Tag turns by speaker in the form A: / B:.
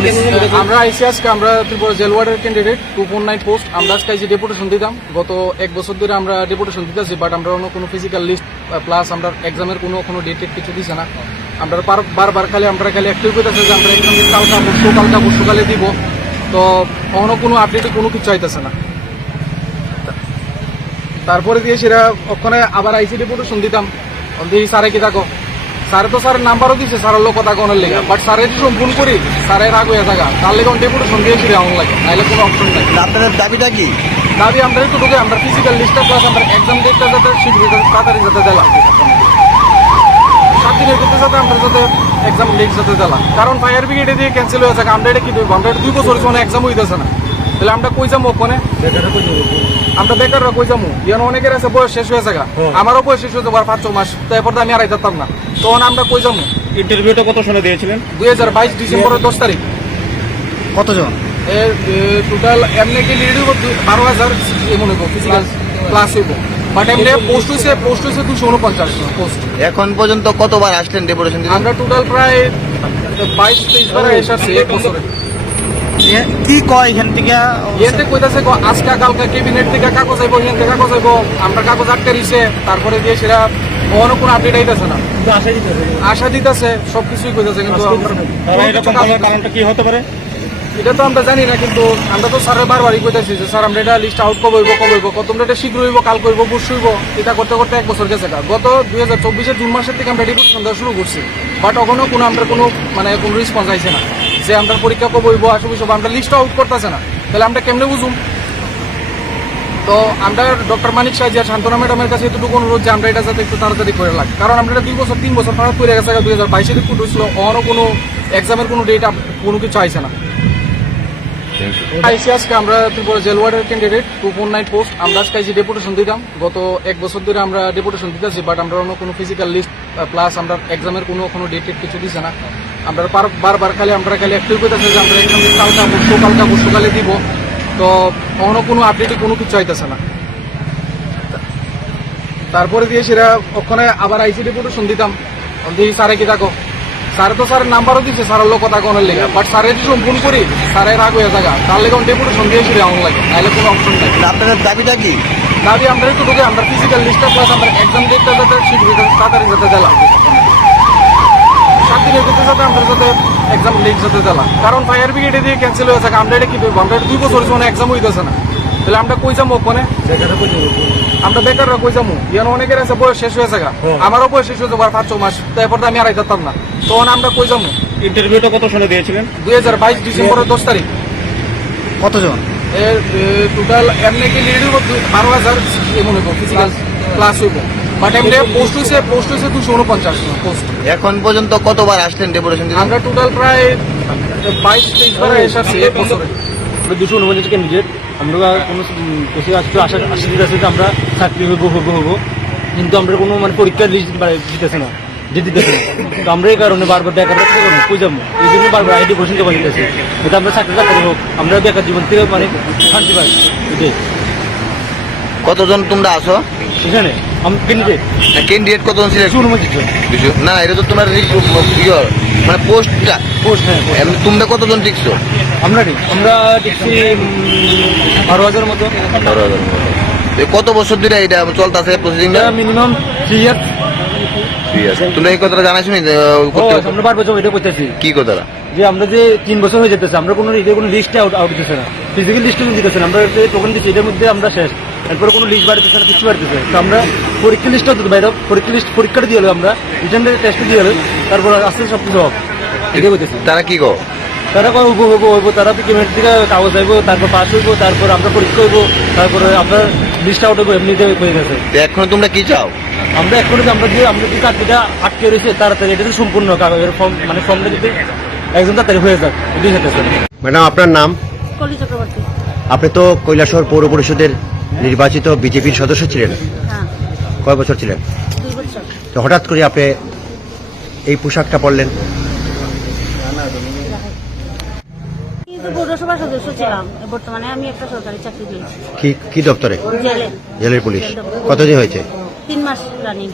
A: Police.
B: আমরা আইসি আজকে আমরা ত্রিপুরা জেল ওয়ার্ডের candidate two four nine post আমরা আজকে আইসি ডেপুটেশন দিতাম। গত এক বছর ধরে আমরা ডেপুটেশন দিতেছি বাট আমরা অন্য কোনো ফিজিক্যাল লিস্ট প্লাস আমরা এক্সামের কোনো কোনো ডেট কিছু দিছে না। আমরা বার- বারবার খালি আমরা খালি একটাই করতেছে যে আমরা এক্সাম কালকা পরশু কালকা পরশুকালে দিব। তো কখনো কোনো আপডেটে কোনো কিছু আইতেছে না। তারপরে দিয়ে সেটা ওখানে আবার আইসি ডেপুটেশন দিতাম। দিয়ে স্যারে কি থাকো? স্যারে তো স্যারের নাম্বারও দিছে স্যারের লোক কথা কোনের লেগে। বাট স্যারে যদি ফোন করি স্যারের আগে হয়ে থাকা তার লেগে ডেপুটেশন দিয়ে সেটা আমার লাগে নাহলে কোনো অপশন নাই।
A: আপনাদের দাবিটা কি?
B: দাবি আমরা একটু ঢুকে আমরা ফিজিক্যাল লিস্টটা প্লাস আমরা এক্সাম ডেটটা যাতে যাতে তাড়াতাড়ি যাতে দিলাম সাত দিনের ভিতরে যাতে আমরা যাতে এক্সাম লিস্ট যাতে দিলাম কারণ ফায়ার ব্রিগেডে দিয়ে ক্যান্সেল হয়ে যাবে আমরা এটা কি দেবো আমরা দুই বছর কোনো এক্সাম হইতেছে না। তাহলে আমরা কই যাব ওখানে? আমরা বেকাররা কই যাব? ইয়ান অনেকের আছে বয়স শেষ হয়ে। যাবে আমারও বয়স শেষ হয়ে যাবে আর পাঁচ ছ মাস। তারপর তো আমি আর আইতাম না। তখন আমরা কই যাব?
C: ইন্টারভিউটা কত সময় দিয়েছিলেন?
B: দুই হাজার বাইশ ডিসেম্বরের দশ তারিখ।
A: কতজন?
B: এর টোটাল এমনি কি লিড হইব? বারো হাজার এমন হইব ফিজিক্যাল ক্লাস হইব। বাট এমনি পোস্ট হইছে পোস্ট হইছে দুশো উনপঞ্চাশ পোস্ট
A: এখন পর্যন্ত কতবার আসলেন ডেপুটেশন
B: আমরা টোটাল প্রায় বাইশ তেইশ বার এসেছি এক বছরে।
C: কি কয় এখান থেকে?
B: ইয়েতে কইতাছে আজকা কালকা ক্যাবিনেট থেকে কাগজ আইব হিয়ান থেকে কাগজ আইব। আমরা কাগজ আটকে দিছে তারপরে দিয়ে সেটা কোনো আপডেট আইতাছে না।
C: আশা দিতে
B: আশা দিতেছে কিন্তু আমরা
C: কারণটা কি হতে পারে?
B: এটা তো আমরা জানি না কিন্তু আমরা তো স্যারের বারবারই কইতাছি যে স্যার আমরা এটা লিস্ট আউট কবে হইব কবে হইব কত এটা শীঘ্র হইব কাল করব পরশু হইব। এটা করতে করতে এক বছর গেছে এটা। গত দুই হাজার চব্বিশের জুন মাসের থেকে আমরা ডেপুটেশন দেওয়া শুরু করছি। বাট ওখানেও কোনো আমরা কোনো মানে কোনো রেসপন্স আইছে না যে আমরা পরীক্ষা কবে হইব আসব আমরা লিস্ট আউট করতেছে না। তাহলে আমরা কেমনে বুঝুম? তো আমরা ডক্টর মানিক সাহায্য শান্তনা ম্যাডামের কাছে এতটুকু অনুরোধ যে আমরা এটা যাতে একটু তাড়াতাড়ি করে লাগে। কারণ আমরা এটা দুই বছর, তিন বছর ফারাক করে গেছে দুই হাজার বাইশে রিপোর্ট হয়েছিল অনও কোনো এক্সামের কোনো ডেট কোনো কিছু আইছে না। আইসি আজকে আমরা ত্রিপুরা জেল ওয়ার্ডের candidate two four nine post আমরা আজকে আইসি ডেপুটেশন দিতাম। গত এক বছর ধরে আমরা ডেপুটেশন দিতেছি বাট আমরা অন্য কোনো ফিজিক্যাল লিস্ট প্লাস আমরা এক্সামের কোনো কোনো ডেট কিছু দিছে না। আমরা বার- বারবার খালি, আমরা খালি একটাই করতেছে যে আমরা এক্সাম কালকা পরশু কালকা দিব। তো কখনো কোনো আপডেটে কোনো কিছু আইতেছে না। তারপরে দিয়ে সেটা ওখানে আবার আইসি ডেপুটেশন দিতাম। দিয়ে স্যারে কি থাকো। স্যার তো স্যারের নাম্বারও দিচ্ছে স্যারের লোক কথা কোনের লেগে। বাট স্যারের যদি ফোন করি স্যারের আগে হয়ে থাকা তার লেগে ডেপুটেশন দিয়ে সেটা আমার লাগে। নাহলে কোনো অপশন নাই।
A: আপনাদের দাবিটা কি?
B: দাবি আমরা একটু ঢুকে আমরা ফিজিক্যাল লিস্টটা প্লাস আমরা এক্সাম ডেটটা যাতে তাড়াতাড়ি যাতে সাত দিনের ভিতরে যাতে আমরা যাতে এক্সাম লিস্ট যাতে দিলাম। কারণ ফায়ার ব্রিগেডে দিয়ে ক্যান্সেল হয়ে থাকে আমরা এটা কি দেবো আমরা দুই বছর কোনো এক্সাম হইতেছে না। তাহলে আমরা কই যাব ওখানে? আমরা বেকাররা কই যাব? ইয়ান অনেকের আছে বয়স শেষ হয়ে। থাকা আমারও বয়স শেষ হয়ে যাবে আর পাঁচ ছ মাস। তারপর তো আমি আর আইতাম না। তখন আমরা কই যাব?
C: ইন্টারভিউটা কত সময় দিয়েছিলেন?
B: দুই হাজার বাইশ ডিসেম্বরের দশ তারিখ।
A: কতজন?
B: টোটাল এমনি কি লিড বারো হাজার হইব ফিজিক্যাল ক্লাস হইব। বাট এমনি পোস্ট হইছে পোস্ট হইছে দুশো উনপঞ্চাশ পোস্ট
A: এখন পর্যন্ত কতবার আসলেন ডেপুটেশন দিতে?
B: আমরা টোটাল প্রায় বাইশ তেইশ বার এসেছি এক বছরে
D: আমরা দুশো উনপঞ্চাশ ক্যান্ডিডেট আমরা কোনো কোথাও আজকে আশা আশা দিতেছে যে আমরা চাকরি হব হব হব কিন্তু আমরা কোনো মানে পরীক্ষার লিস্ট দিতেছে না যে দিতেছে না। তো আমরা এই কারণে বারবার বেকার কই এই জন্য বারবার আইডি কোশ্চেন জমা দিতেছে যাতে আমরা চাকরি চাকরি হোক আমরা বেকার জীবন থেকে মানে শান্তি পাই। এটাই।
A: কতজন তোমরা আসো
D: এখানে আমি ক্যান্ডিডেট
A: কতজন সিলেক্ট
D: দুশো।
A: না এটা তো তোমার রিক- ইয়ে, মানে পোস্টটা।
D: পোস্ট হ্যাঁ
A: তোমরা কতজন টিকছো?
D: আমরা ঠিক আমরা দেখছি বারো হাজার মতো।
A: এ কত বছর ধরে এটা চলতেছে প্রসিডিংটা
D: মিনিমাম থ্রি ইয়ার্স
A: তোমরা এই কথাটা জানাইছো?
D: আমরা বারবার এটা করতেছি।
A: কি কথাটা?
D: যে আমরা যে তিন বছর হয়ে যেতেছে আমরা কোনো এটার কোনো লিস্টে আউট আউট দিতেছে না। ফিজিক্যাল লিস্টে দিতেছে না আমরা টোকেন দিচ্ছি এটার মধ্যে আমরা শেষ। এরপরে কোনো লিস্ট বাড়িতেছে না কিছু বাড়িতেছে তো আমরা পরীক্ষা লিস্টটা দিতে বাইরে পরীক্ষা লিস্ট পরীক্ষাটা দিয়ে হলো আমরা রিটার্ন টেস্ট দিয়ে হলো তারপর আস্তে সব কিছু হোক এটাই করতেছি
A: তারা কি কো
D: তারা কয় হব হব হব তারা পেমেন্ট থেকে কাগজ আইবো তারপর পাস হইবো তারপর আমরা পরীক্ষা হইবো তারপরে আমরা লিস্ট আউট হইবো এমনিতে হয়ে গেছে।
A: তো এখন তোমরা কি চাও?
D: আমরা এখন যে আমরা যে আমরা যে চাকরিটা আটকে রয়েছে তাড়াতাড়ি এটা যে সম্পূর্ণ কাগজের ফর্ম মানে ফর্মটা যদি একদম তাড়াতাড়ি হয়ে যাক এটাই চাইতেছে
E: ম্যাডাম আপনার নাম?
F: কলি চক্রবর্তী।
E: আপনি তো কৈলাসহর পৌর পরিষদের নির্বাচিত বিজেপির সদস্য ছিলেন?
F: হ্যাঁ।
E: কয় বছর ছিলেন? তো হঠাৎ করে আপনি এই পোশাকটা পরলেন?
F: পৌরসভার সদস্য ছিলাম। বর্তমানে আমি একটা সরকারি চাকরি দিয়েছি
E: কি কি দপ্তরে? জেলের পুলিশ। কতদিন হয়েছে?
F: তিন মাস রানিং।